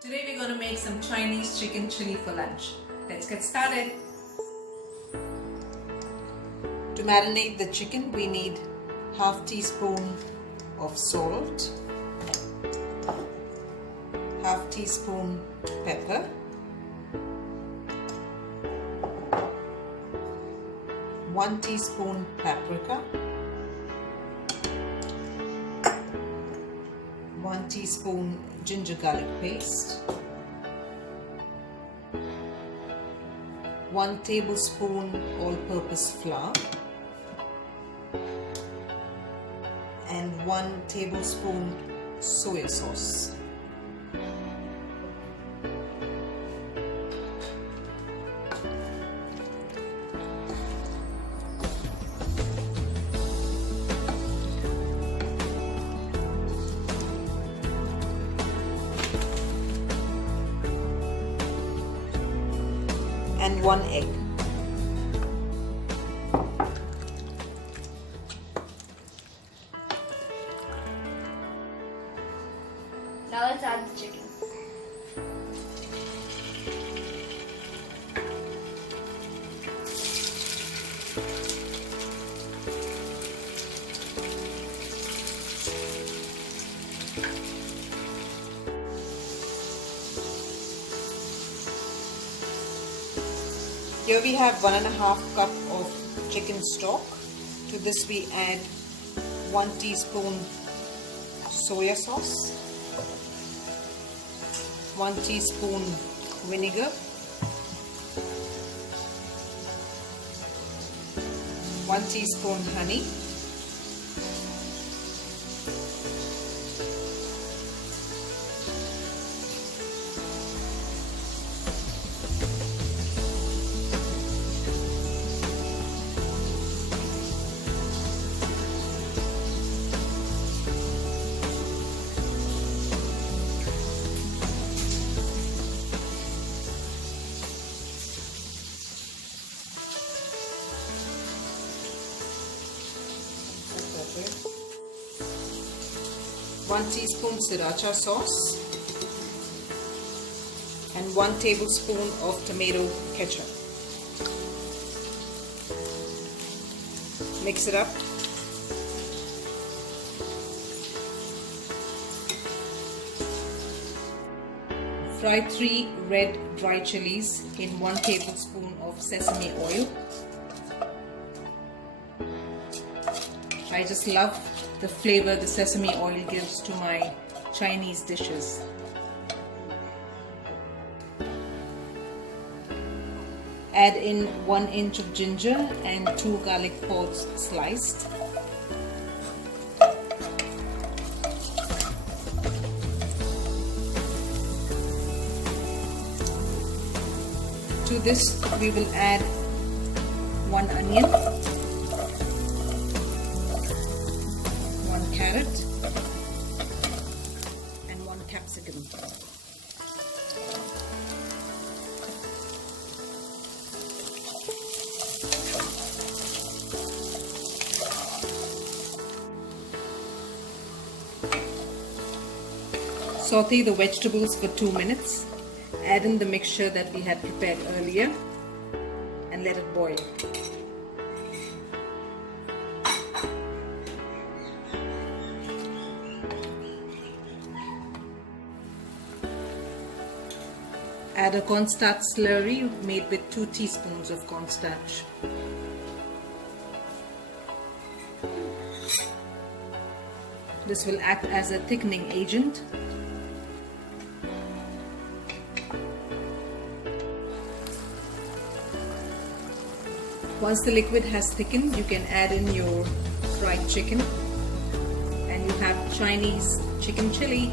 Today we're going to make some Chinese chicken chili for lunch. Let's get started. To marinate the chicken, we need half teaspoon of salt, half teaspoon pepper, 1 teaspoon paprika, 1 teaspoon ginger garlic paste, 1 tablespoon all-purpose flour, and 1 tablespoon soya sauce. And 1 egg. Now let's add the chicken. Here we have 1.5 cup of chicken stock. To this we add 1 teaspoon soya sauce, 1 teaspoon vinegar, 1 teaspoon honey, one teaspoon Sriracha sauce, and 1 tablespoon of tomato ketchup. Mix it up. Fry 3 red dry chilies in 1 tablespoon of sesame oil. I just love the flavor the sesame oil gives to my Chinese dishes. Add in 1 inch of ginger and 2 garlic pods sliced. To this we will add 1 onion, 1 carrot, and 1 capsicum. Saute the vegetables for 2 minutes. Add in the mixture that we had prepared earlier and let it boil. Add a cornstarch slurry made with 2 teaspoons of cornstarch. This will act as a thickening agent. Once the liquid has thickened, you can add in your fried chicken and you have Chinese chicken chili.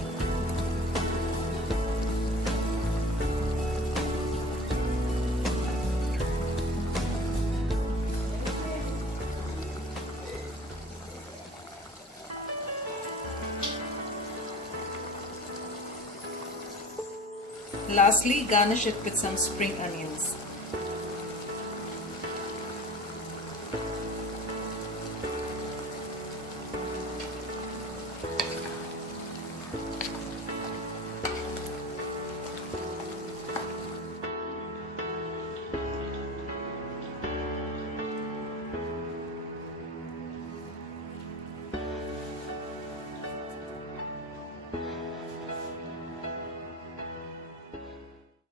Lastly, garnish it with some spring onions.